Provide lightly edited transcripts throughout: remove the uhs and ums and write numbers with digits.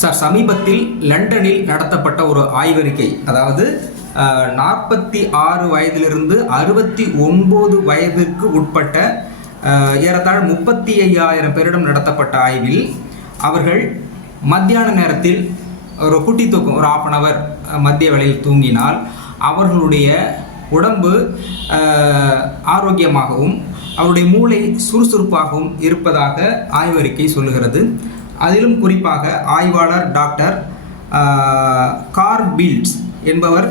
Sir, சமீபத்தில் லண்டனில் நடத்தப்பட்ட ஒரு ஆய்வறிக்கை, அதாவது 46 வயதிலிருந்து 69 வயதுக்கு உட்பட்ட ஏறத்தாழ 35,000 பேரிடம் நடத்தப்பட்ட ஆய்வில் அவர்கள் மத்தியான நேரத்தில் ஒரு குட்டி தூக்கம், ஒரு 1/2 hour மதிய வேளையில் தூங்கினால் அவர்களுடைய உடம்பு ஆரோக்கியமாகவும் அவருடைய மூளை சுறுசுறுப்பாகவும் இருப்பதாக ஆய்வறிக்கை சொல்லுகிறது. அதிலும் குறிப்பாக ஆய்வாளர் டாக்டர் கார்ல் பீல்ட்ஸ் என்பவர்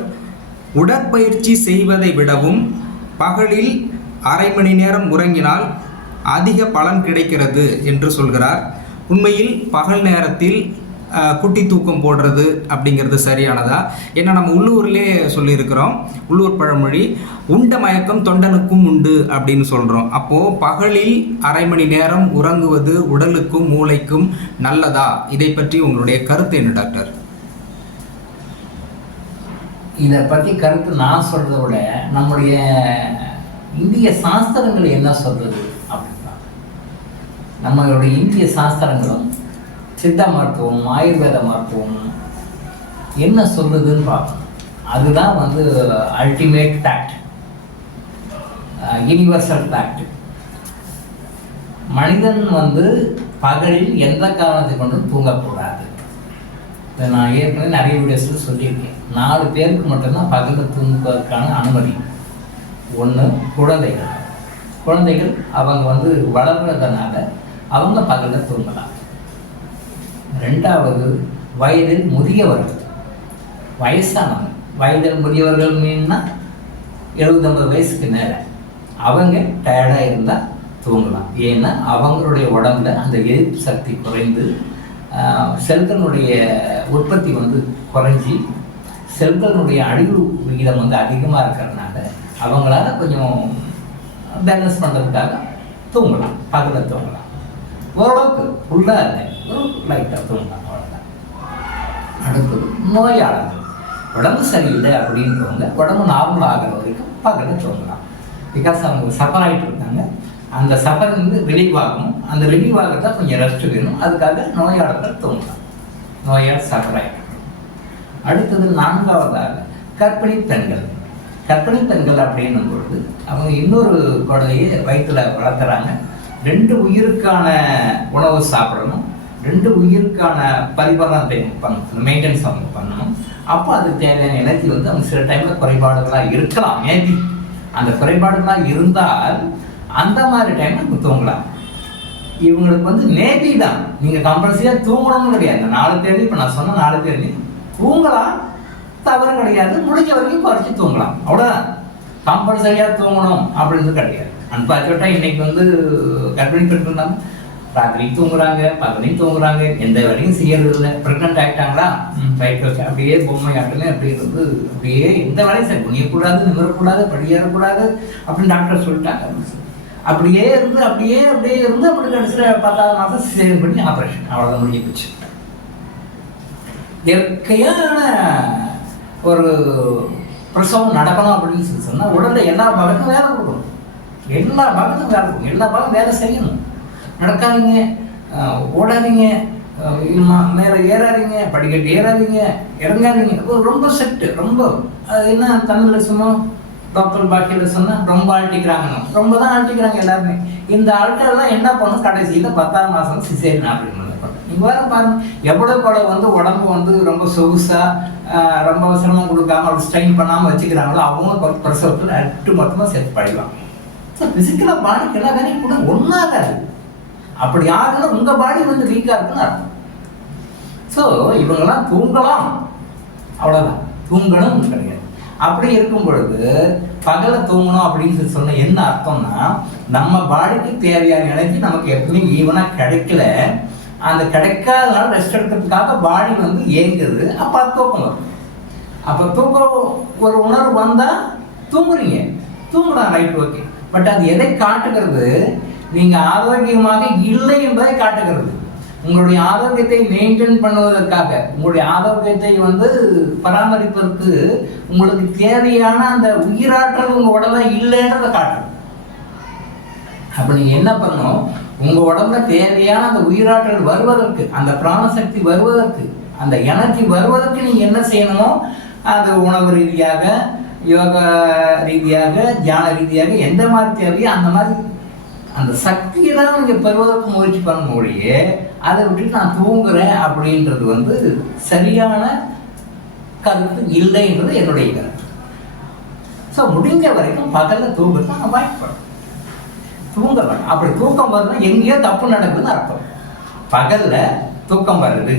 உடற்பயிற்சி செய்வதை விடவும் பகலில் அரை மணி நேரம் உறங்கினால் அதிக பலன் கிடைக்கிறது என்று சொல்கிறார். உண்மையில் பகல் நேரத்தில் குட்டி தூக்கம் போடுறது அப்படிங்கிறது சரியானதா? ஏன்னா நம்ம உள்ளூர்லே சொல்லியிருக்கிறோம், உள்ளூர் பழமொழி உண்ட மயக்கம் தொண்டனுக்கும் உண்டு அப்படின்னு சொல்கிறோம். அப்போது பகலில் அரை மணி நேரம் உறங்குவது உடலுக்கும் மூளைக்கும் நல்லதா? இதை பற்றி உங்களுடைய கருத்து என்ன டாக்டர்? இதை பற்றி கருத்து நான் சொல்கிறத விட நம்முடைய இந்திய சாஸ்திரங்கள் என்ன சொல்கிறது அப்படின்னா, நம்மளுடைய இந்திய சாஸ்திரங்களும் சித்த மருத்துவம், ஆயுர்வேத மருத்துவம் என்ன சொல்லுதுன்னு பார்க்கணும். அதுதான் அல்டிமேட் ஃபேக்ட், யூனிவர்சல் ஃபேக்ட். மனிதன் பகலில் எந்த காரணத்தை கொண்டும் தூங்கக்கூடாது. இதை நான் ஏற்கனவே நிறைய வீடியோஸில் சொல்லியிருக்கேன். 4 பேருக்கு மட்டும்தான் பகலில் தூங்குவதற்கான அனுமதி. ஒன்று, குழந்தைகள் அவங்க வளர்றதுனால அவங்க பகலில் தூங்கலாம். 2வது, வயதில் முதியவர்கள், வயசானவங்க. வயதில் முதியவர்கள் மீன்னா 70-80 வயசுக்கு மேலே அவங்க டயர்டாக இருந்தால் தூங்கலாம். ஏன்னா அவங்களுடைய உடம்புல அந்த எதிர்ப்பு சக்தி குறைந்து செல்களுடைய உற்பத்தி குறைஞ்சி செல்களுடைய அழிவு விகிதம் அதிகமாக இருக்கிறதுனால அவங்களால கொஞ்சம் பேலன்ஸ் பண்ணுறதுக்காக தூங்கலாம், பகலில் தூங்கலாம். ஓரளவுக்கு ஃபுல்லாக இல்லை, லைட்டாக தூங்கலாம், அவ்வளோதான். அடுத்தது, நோயாளர்கள், உடம்பு சரியில்லை அப்படின்றவங்க உடம்பு நார்மல் ஆகிற வரைக்கும் பகலில் தூங்கலாம். பிகாஸ் அவங்க சஃபர் ஆகிட்டு இருக்காங்க. அந்த சஃபர் ரிலீவாகும். அந்த ரிலீவாகிறதா கொஞ்சம் ரெஸ்ட் வேணும். அதுக்காக நோயாளர்கள் தூங்கலாம், நோயால் சஃபர் ஆகிட்டு. அடுத்தது, 4வதாக கர்ப்பிணி பெண்கள் அப்படின்னும் பொழுது அவங்க இன்னொரு குழந்தையை வயிற்றுல வளர்த்துறாங்க. 2 உயிருக்கான உணவு சாப்பிடணும், 2 உயிருக்கான பரிபாலனத்தை மெயின்டெனன்ஸ் அவங்க பண்ணணும். அப்போ அதுக்கு தேவையான எனர்ஜி அவங்க சில டைமில் குறைபாடுகளாக இருக்கலாம். மேபி அந்த குறைபாடுகளாக இருந்தால் அந்த மாதிரி டைமில் நம்ம தூங்கலாம். இவங்களுக்கு மேபி தான், நீங்கள் கம்பல்சரியாக தூங்கணும்னு கிடையாது. இந்த 4 தேதி, இப்போ நான் சொன்ன 4 தேதி தூங்கலாம், தவறு கிடையாது. முடிஞ்ச வரைக்கும் குறைச்சி தூங்கலாம், அவ்வளோதான். கம்பல்சரியாக தூங்கணும் அப்படின்னு கிடையாது. அன்பார்ச்சுனேட்டாக இன்னைக்கு கர்ப்பிணி பெண்கள் ராத்திரி தூங்குறாங்க, பகலையும் தூங்குறாங்க, எந்த வேலையும் செய்யறது இல்லை. ப்ரெக்னென்ட் ஆகிட்டாங்களா, ரைட் வச்சு அப்படியே பொம்மை ஆட்டலே அப்படி அப்படியே எந்த வேலையும் சரி குனியக்கூடாது, நிமிரக்கூடாது, படியேறக்கூடாது அப்படின்னு டாக்டர் சொல்லிட்டாங்க. அப்படியே இருந்து அப்படி கடைசியில் 10வது மாதம் சிசேரியன் பண்ணி ஆப்ரேஷன், அவ்வளோதான், முடிஞ்சு போச்சு. இயற்கையான ஒரு பிரசவம் நடக்கணும் அப்படின்னு சொன்னால் உடனே எல்லா பாகத்துக்கும் வேலை கொடுக்கணும், எல்லா பாகம் வேலை செய்யணும். நடக்காதீங்க, ஓடாதீங்க, மேலே ஏறாதீங்க, படிக்கட்டு ஏறாதீங்க, இறங்காதீங்க. ரொம்ப செட்டு, ரொம்ப என்ன தமிழில் சும்மா டாக்டர் பாக்கியில் சொன்னால் ரொம்ப ஆழ்த்திக்கிறாங்க, ரொம்ப தான் ஆழ்த்திக்கிறாங்க எல்லாருமே. இந்த ஆழ்த்தெல்லாம் என்ன பண்ணும், கடைசியில் 10ஆம் மாதம் சிசேரியன் அப்படின்னு நீங்கள் வேறு பாருங்கள். எவ்வளோ கூட உடம்பு ரொம்ப சொகுசாக ரொம்ப சிரமம் கொடுக்காம அப்படி ஸ்ட்ரெயின் பண்ணாமல் வச்சுக்கிறாங்களோ அவங்க பிரசவத்தில் அட்டு மொத்தமாக செட் பண்ணிடுவாங்க. ஸோ ஃபிசிக்கலாக பாடிக்கு எல்லா வேலையும் கூட ஒன்றாகாது. அப்படி ஆகணும், உங்கள் பாடி வீக்காக இருக்குன்னு அர்த்தம். ஸோ இவங்கெல்லாம் தூங்கலாம், அவ்வளோதான். தூங்கணும் கிடையாது. அப்படி இருக்கும் பொழுது பகலை தூங்கணும் அப்படின்னு சொன்ன என்ன அர்த்தம்னா, நம்ம பாடிக்கு தேவையான எனர்ஜி நமக்கு எப்பவுமே ஈவனாக கிடைக்கல. அந்த கிடைக்காதனால ரெஸ்ட் எடுக்கிறதுக்காக பாடி ஏங்குது. அப்போ தூக்கம் வரும். அப்போ தூக்கம் ஒரு உணர்வு வந்தால் தூங்கலாம், ரைட், ஓகே. பட் அது எதை காட்டுகிறது, நீங்கள் ஆரோக்கியமாக இல்லை என்பதை காட்டுகிறது. உங்களுடைய ஆரோக்கியத்தை மெயின்டைன் பண்ணுவதற்காக, உங்களுடைய ஆரோக்கியத்தை பராமரிப்பதற்கு உங்களுக்கு தேவையான அந்த உயிராற்றல் உங்கள் உடம்புல இல்லைன்றதை காட்டும். அப்போ நீங்கள் என்ன பண்ணணும், உங்கள் உடம்புல தேவையான அந்த உயிராற்றல் வருவதற்கு, அந்த பிராணசக்தி வருவதற்கு, அந்த எனர்ஜி வருவதற்கு நீங்கள் என்ன செய்யணுமோ அது உணவு ரீதியாக, யோகா ரீதியாக, தியான ரீதியாக எந்த மாதிரி தேவையோ அந்த மாதிரி அந்த சக்தியை தான் நீங்கள் பெறுவதற்கு முயற்சி பண்ண மொழியே அதை விட்டுட்டு நான் தூங்குறேன் அப்படின்றது வந்து சரியான கருத்து இல்லைன்றது என்னுடைய கருத்து. ஸோ முடிஞ்ச வரைக்கும் பகலில் தூங்குறது நான் அவாய்ட் பண்ணேன். தூங்க வேண்டாம். அப்படி தூக்கம் வருதுன்னா எங்கேயோ தப்பு நடக்குதுன்னு அர்த்தம். பகலில் தூக்கம் வருது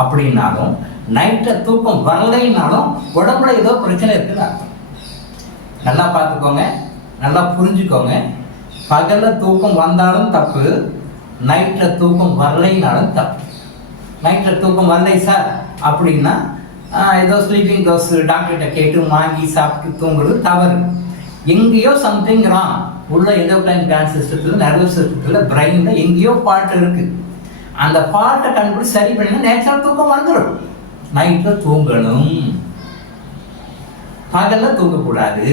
அப்படின்னாலும் நைட்டில் தூக்கம் வரலைன்னாலும் உடம்புல ஏதோ பிரச்சனை இருக்குன்னு அர்த்தம். நல்லா பார்த்துக்கோங்க, நல்லா புரிஞ்சுக்கோங்க. பகலில் தூக்கம் வந்தாலும் தப்பு, நைட்டில் தூக்கம் வரலைனாலும் தப்பு. நைட்டில் தூக்கம் வரலை சார் அப்படின்னா ஏதோ ஸ்லீப்பிங் டோஸ் டாக்டர்கிட்ட கேட்டு வாங்கி சாப்பிட்டு தூங்குறது தவறு. எங்கேயோ சம்திங் ராங். உள்ள எண்டோக்ரைன் கிளாண்ட் சிஸ்டத்தில், நர்வஸ் சிஸ்டத்தில், பிரெயினில் எங்கேயோ ஃபால்ட் இருக்குது. அந்த ஃபால்ட்டை கண்டுபிடிச்சி சரி பண்ணினா நேச்சுரல் தூக்கம் வந்துடும். நைட்டில் தூங்கணும், பகலில் தூங்கக்கூடாது.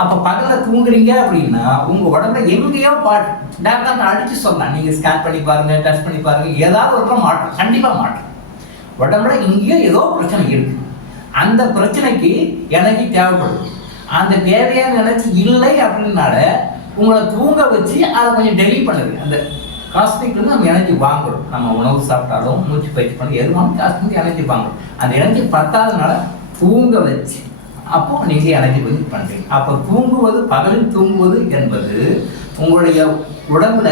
அப்போ பகலில் தூங்குறீங்க அப்படின்னா உங்கள் உடம்புல எங்கேயோ பாட்டு டாக்டர் அடித்து சொல்லலாம். நீங்கள் ஸ்கேன் பண்ணி பாருங்கள், டெஸ்ட் பண்ணி பாருங்கள், ஏதாவது ஒரு மாற்றம், கண்டிப்பாக மாற்றம். உடம்புல எங்கேயோ ஏதோ பிரச்சனை இருக்குது. அந்த பிரச்சனைக்கு எனர்ஜி தேவைப்படுது. அந்த தேவையான எனர்ஜி இல்லை அப்படின்னால உங்களை தூங்க வச்சு அதை கொஞ்சம் டெலி பண்ணுது. அந்த காஸ்மிக்லேருந்து நம்ம எனர்ஜி வாங்குறோம். நம்ம உணவு சாப்பிட்டாலும், மூச்சு பயிற்சி பண்ணி எதுவாலும் காஸ்மிக் எனர்ஜி வாங்குறோம். அந்த எனர்ஜி பத்தாதனால தூங்க வச்சு அப்போ நீங்கள் எனர்ஜி கொஞ்சம் பண்ணுறீங்க. அப்போ தூங்குவது, பகலில் தூங்குவது என்பது உங்களுடைய உடம்புல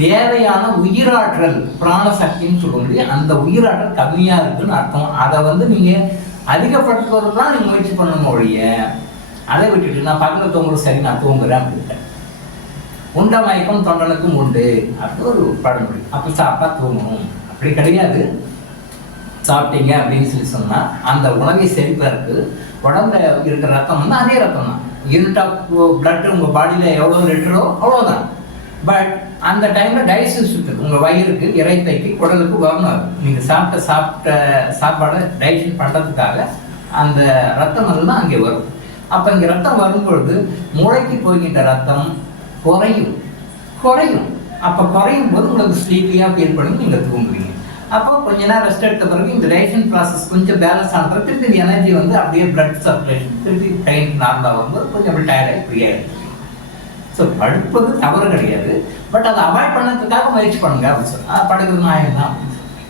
தேவையான உயிராற்றல், பிராணசக்தின்னு சொல்ல முடியும், அந்த உயிராற்றல் கம்மியாக இருக்குன்னு அர்த்தம். அதை வந்து நீங்கள் அதிகப்படுத்துவது தான் நீங்கள் முயற்சி பண்ணணும் ஒழிய அதை விட்டுட்டு நான் பகலில் தூங்குறது சரி நான் தூங்குறேன் அப்படின்ட்டேன். உண்ட மயக்கம் தொண்டனுக்கும் உண்டு அப்படி ஒரு பழமொழி. அப்போ சாப்பிட்டா தூங்கணும் அப்படி கிடையாது. சாப்பிட்டீங்க அப்படின்னு சொல்லி சொன்னால் அந்த உணவை செரிப்பதற்கு உடம்புல இருக்கிற ரத்தம் வந்து அதே ரத்தம் தான். யூனிட் ஆஃப் பிளட் உங்கள் பாடியில் எவ்வளோ லிட்டரோ அவ்வளோதான். பட் அந்த டைமில் டைஜஸ்ட் உங்கள் வயிறுக்கு, இறைப்பைக்கு, குடலுக்கு வரணும். நீங்கள் சாப்பிட்ட சாப்பாடை டைஜஷன் பண்ணுறதுக்காக அந்த ரத்தம் எல்லாம் அங்கே வரும். அப்போ இங்கே ரத்தம் வரும்பொழுது மூளைக்கு போய்கின்ற ரத்தம் குறையும். அப்போ குறையும் போது உங்களுக்கு ஸ்லீப்பியாக ஃபீல் பண்ணி நீங்கள் தூங்குவீங்க. அப்போ கொஞ்ச நேரம் ரெஸ்ட் எடுத்த பிறகு இந்த டைஜஷன் ப்ராசஸ் கொஞ்சம் பேலன்ஸ் ஆன பிறகு திருப்பி இந்த எனர்ஜி வந்து அப்படியே பிளட் சர்க்குலேஷன் திருப்பி டைம் நார்மலாக வரும்போது கொஞ்சம் அப்படி டயர்டாகி ஃப்ரீயாக இருக்கும். ஸோ படுப்பது தவறு கிடையாது. பட் அதை அவாய்ட் பண்ணதுக்காக முயற்சி பண்ணுங்க அப்படின்னு சொல்லி படுக்கிறது நியாயம் தான் அப்படின்னு சொல்லி.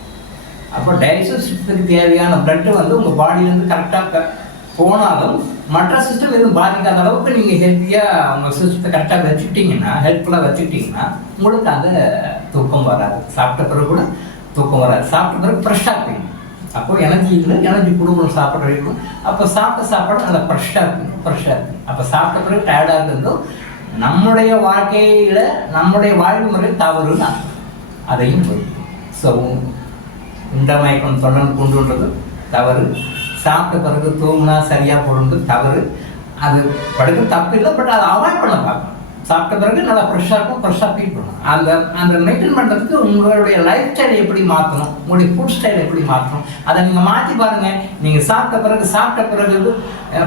அப்போ டைஜஸ்ட் சிஸ்டத்துக்கு தேவையான பிளட்டு வந்து உங்கள் பாடியிலேருந்து கரெக்டாக போனாலும் மற்ற சிஸ்டம் எதுவும் பாதிக்காத அளவுக்கு நீங்கள் ஹெல்த்தியாக உங்கள் சிஸ்டத்தை கரெக்டாக வச்சுக்கிட்டிங்கன்னா, ஹெல்ப்ஃபுல்லாக வச்சுக்கிட்டிங்கன்னா உங்களுக்கு அந்த தூக்கம் வராது. சாப்பிட்ட பிறகு கூட தூக்கம் வராது. சாப்பிட்ட பிறகு ஃப்ரெஷ்ஷாக இருப்பீங்க. அப்போது எனர்ஜி கொடுக்கணும் சாப்பிட்ற வரைக்கும். அப்போ சாப்பிட்ட சாப்பாடு நல்லா ஃப்ரெஷ்ஷாக இருக்குது. அப்போ சாப்பிட்ட பிறகு டயர்டாக இருந்தோம் நம்முடைய வாழ்க்கையில், நம்முடைய வாழ்க்கை முறை தவறுன்னு அதையும் சொல்லும். ஸோ உண்ட மயக்கம் தொண்டனுக்கு கொண்டுன்றது தவறு. சாப்பிட்ட பிறகு தூங்கினா சரியாக போடுறது தவறு. அது படுக்க தப்பு இல்லை, பட் அதை அவாய்ட் பண்ண பார்க்கணும். சாப்பிட்ட பிறகு நல்லா ஃப்ரெஷ்ஷாக இருக்கும், ஃப்ரெஷ்ஷாக ஃபீல் பண்ணணும். அந்த மெயின்டைன் பண்ணுறதுக்கு உங்களுடைய லைஃப் ஸ்டைலை எப்படி மாற்றணும், உங்களுடைய ஃபுட் ஸ்டைலை எப்படி மாற்றணும், அதை நீங்கள் மாற்றி பாருங்கள். நீங்கள் சாப்பிட்ட பிறகு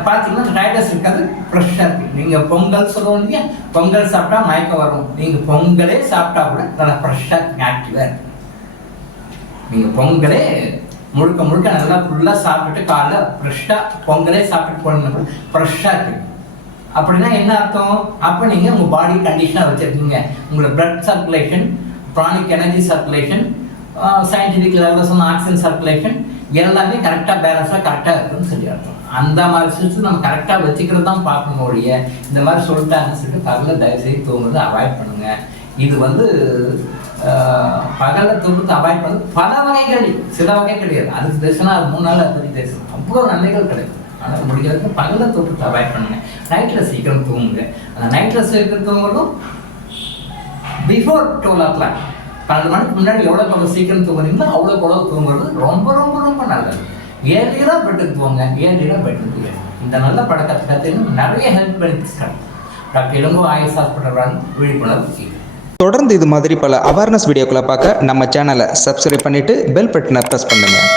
பார்த்தீங்கன்னா டைட்டஸ் இருக்காது, ஃப்ரெஷ்ஷாக இருக்குது. நீங்கள் பொங்கல் சொல்லுவோம் இல்லையா, பொங்கல் சாப்பிட்டா மயக்கம் வரும். நீங்கள் பொங்கலே சாப்பிட்டா கூட நல்லா ஃப்ரெஷ்ஷாக ஆக்டிவாக இருக்குது. நீங்கள் பொங்கலே முழுக்க நல்லா ஃபுல்லாக சாப்பிட்டுட்டு காலைல ஃப்ரெஷ்ஷாக பொங்கலே சாப்பிட்டு போனீங்கன்னா ஃப்ரெஷ்ஷாக இருக்குது. அப்படின்னா என்ன அர்த்தம்? அப்போ நீங்கள் உங்கள் பாடி கண்டிஷனாக வச்சுருக்கீங்க. உங்களோட blood circulation, pranic energy circulation, scientific லெவலில் சொன்ன ஆக்சிஜன் சர்க்குலேஷன் எல்லாமே கரெக்டாக பேலன்ஸாக கரெக்டாக இருக்குன்னு சொல்லி அர்த்தம். அந்த மாதிரி சிஸ்டம் நம்ம கரெக்டாக வச்சுக்கிறது தான் பார்க்கணும் ஒழிய இந்த மாதிரி சொல்லிட்டாங்கன்னு சொல்லிட்டு பகலில் தயவுசெய்து தூங்குறதை அவாய்ட் பண்ணுங்கள். இது வந்து பகலில் தூக்கத்தை அவாய்ட் பண்ணது பல வகைகள், சில வகை கிடையாது. அதுக்கு பேசினா அது 3 நாள் அது பேசணும், அவ்வளோ நன்மைகள் கிடைக்கும். ஆனால் முடிக்கிறதுக்கு பகலில் தூக்கத்தை அவாய்ட் பண்ணுங்க. நைட்டில் சீக்கிரம் தூங்குங்க. அந்த நைட்டில் சீக்கிரம் தூங்கணும் பிஃபோர் 12 o'clock, 12 மணிக்கு முன்னாடி எவ்வளோ சீக்கிரம் தூங்குறீங்களோ அவ்வளோ தூங்குறது ரொம்ப ரொம்ப ரொம்ப நல்லது. ஏர்லியராக பெட்டுக்கு போங்க, ஏர்லியராக பெட்டுக்கு. இந்த நல்ல பழக்கத்தை கற்றுன்னு நிறைய ஹெல்த் பெனிஃபிட்ஸ் கிடைக்கும். டாக்டர் இளங்கோ ஆயுஷ் ஹாஸ்பிட்டல் விழிப்புணர்வு. தொடர்ந்து இது மாதிரி பல அவேர்னஸ் வீடியோக்களை பார்க்க நம்ம சேனலை சப்ஸ்கிரைப் பண்ணிவிட்டு பெல் பட்டனை ப்ரெஸ் பண்ணுங்கள்.